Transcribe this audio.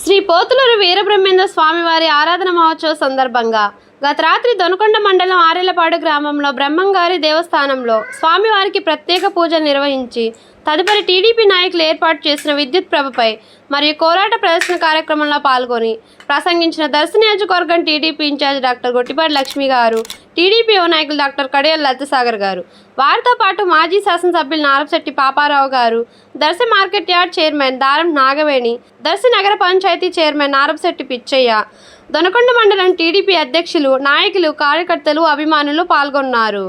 శ్రీ పోతులూరు వీరబ్రహ్మేంద్ర స్వామివారి ఆరాధన మహోత్సవ సందర్భంగా గత రాత్రి దొనకొండ మండలం ఆరేలపాడు గ్రామంలో బ్రహ్మంగారి దేవస్థానంలో స్వామివారికి ప్రత్యేక పూజలు నిర్వహించి తదుపరి టీడీపీ నాయకులు ఏర్పాటు చేసిన విద్యుత్ ప్రభపై మరియు కోరాట ప్రదర్శన కార్యక్రమంలో పాల్గొని ప్రసంగించిన దర్శ నియోజకవర్గం TDP incharge doctor Gottipati Lakshmi garu TDP యువ నాయకులు డాక్టర్ కడియల్ లతసాగర్ గారు వారితో పాటు మాజీ శాసనసభ్యులు నారపశెట్టి పాపారావు గారు దర్శ మార్కెట్ యార్డ్ చైర్మన్ దారం నాగవేణి దర్శ నగర పంచాయతీ చైర్మన్ నారపశెట్టి పిచ్చయ్య దొనకొండ మండలం టీడీపీ అధ్యక్షులు నాయకులు కార్యకర్తలు అభిమానులు పాల్గొన్నారు.